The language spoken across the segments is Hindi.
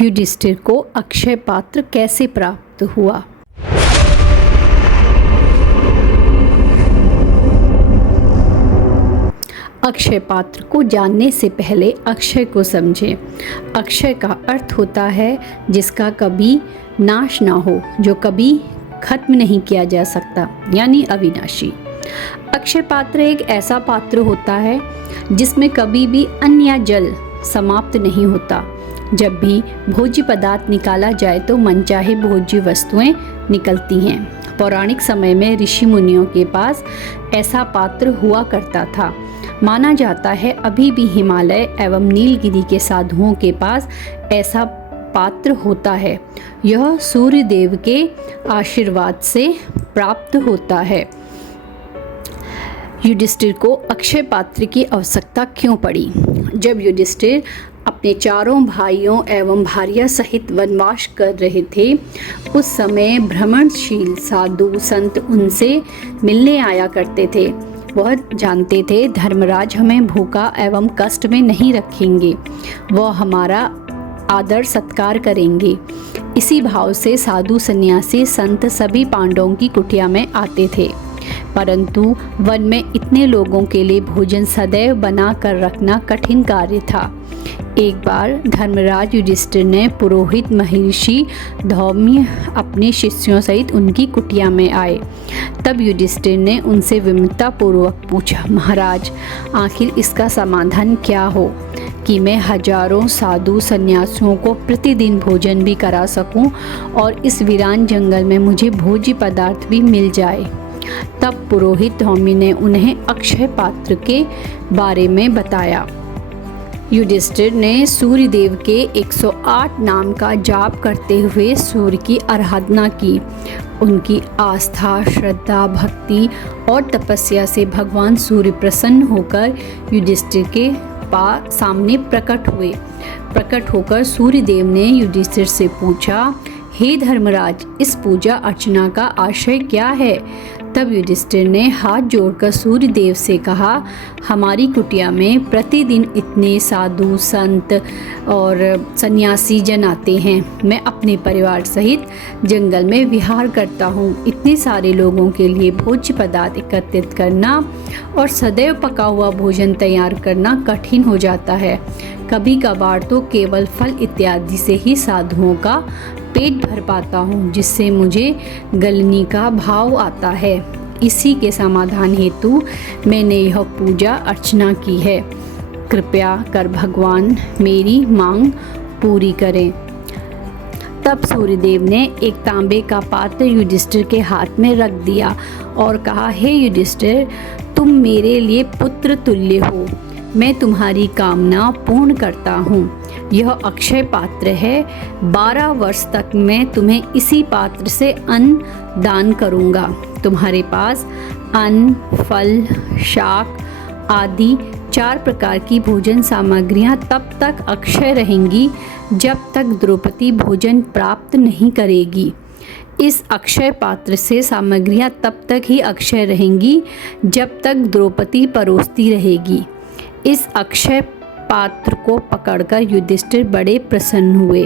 युधिष्ठिर को अक्षय पात्र कैसे प्राप्त हुआ। अक्षय पात्र को जानने से पहले अक्षय को समझें। अक्षय का अर्थ होता है जिसका कभी नाश ना हो, जो कभी खत्म नहीं किया जा सकता, यानी अविनाशी। अक्षय पात्र एक ऐसा पात्र होता है जिसमें कभी भी अन्न या जल समाप्त नहीं होता। जब भी भोज्य पदार्थ निकाला जाए तो मनचाहे भोज्य वस्तुएं निकलती हैं। पौराणिक समय में ऋषि मुनियों के पास ऐसा पात्र हुआ करता था। माना जाता है अभी भी हिमालय एवं नीलगिरी के साधुओं के पास ऐसा पात्र होता है। यह सूर्य देव के आशीर्वाद से प्राप्त होता है। युधिष्ठिर को अक्षय पात्र की आवश्यकता क्यों पड़ी? जब युधिष्ठिर अपने चारों भाइयों एवं भार्या सहित वनवास कर रहे थे, उस समय भ्रमणशील साधु संत उनसे मिलने आया करते थे। वह जानते थे धर्मराज हमें भूखा एवं कष्ट में नहीं रखेंगे, वह हमारा आदर सत्कार करेंगे। इसी भाव से साधु सन्यासी संत सभी पांडवों की कुटिया में आते थे। परंतु वन में इतने लोगों के लिए भोजन सदैव बना कर रखना कठिन कार्य था। एक बार धर्मराज युधिष्ठिर ने पुरोहित महर्षि धौम्य अपने शिष्यों सहित उनकी कुटिया में आए। तब युधिष्ठिर ने उनसे विनम्रता पूर्वक पूछा, महाराज, आखिर इसका समाधान क्या हो कि मैं हजारों साधु सन्यासियों को प्रतिदिन भोजन भी करा सकूं और इस वीरान जंगल में मुझे भोज्य पदार्थ भी मिल जाए। तब पुरोहित धौम्य ने उन्हें अक्षय पात्र के बारे में बताया। युधिष्ठिर ने सूर्य देव के 108 नाम का जाप करते हुए सूर्य की आराधना की। उनकी आस्था, श्रद्धा, भक्ति और तपस्या से भगवान सूर्य प्रसन्न होकर युधिष्ठिर के सामने प्रकट होकर सूर्य देव ने युधिष्ठिर से पूछा, हे धर्मराज, इस पूजा अर्चना का आशय क्या है? तब युधिष्ठिर ने हाथ जोड़कर सूर्य देव से कहा, हमारी कुटिया में प्रतिदिन इतने साधु संत और सन्यासी जन आते हैं। मैं अपने परिवार सहित जंगल में विहार करता हूँ। इतने सारे लोगों के लिए भोज्य पदार्थ एकत्रित करना और सदैव पका हुआ भोजन तैयार करना कठिन हो जाता है। कभी कभार तो केवल फल इत्यादि से ही साधुओं का पेट भर पाता हूँ, जिससे मुझे गलनी का भाव आता है। इसी के समाधान हेतु मैंने यह पूजा अर्चना की है। कृपया कर भगवान मेरी मांग पूरी करें। तब सूर्यदेव ने एक तांबे का पात्र युधिष्ठिर के हाथ में रख दिया और कहा, हे युधिष्ठिर, तुम मेरे लिए पुत्र तुल्य हो। मैं तुम्हारी कामना पूर्ण करता हूँ। यह अक्षय पात्र है। 12 वर्ष तक मैं तुम्हें इसी पात्र से अन्न दान करूँगा। तुम्हारे पास अन्न, फल, शाक आदि 4 प्रकार की भोजन सामग्रियाँ तब तक अक्षय रहेंगी जब तक द्रौपदी भोजन प्राप्त नहीं करेगी। इस अक्षय पात्र से सामग्रियाँ तब तक ही अक्षय रहेंगी जब तक द्रौपदी परोसती रहेगी। इस अक्षय पात्र को पकड़कर युधिष्ठिर बड़े प्रसन्न हुए।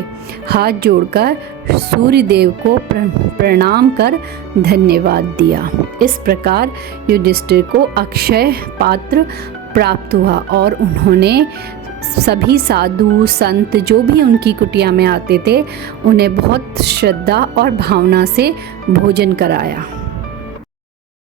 हाथ जोड़कर सूर्य देव को प्रणाम कर धन्यवाद दिया। इस प्रकार युधिष्ठिर को अक्षय पात्र प्राप्त हुआ और उन्होंने सभी साधु संत जो भी उनकी कुटिया में आते थे, उन्हें बहुत श्रद्धा और भावना से भोजन कराया।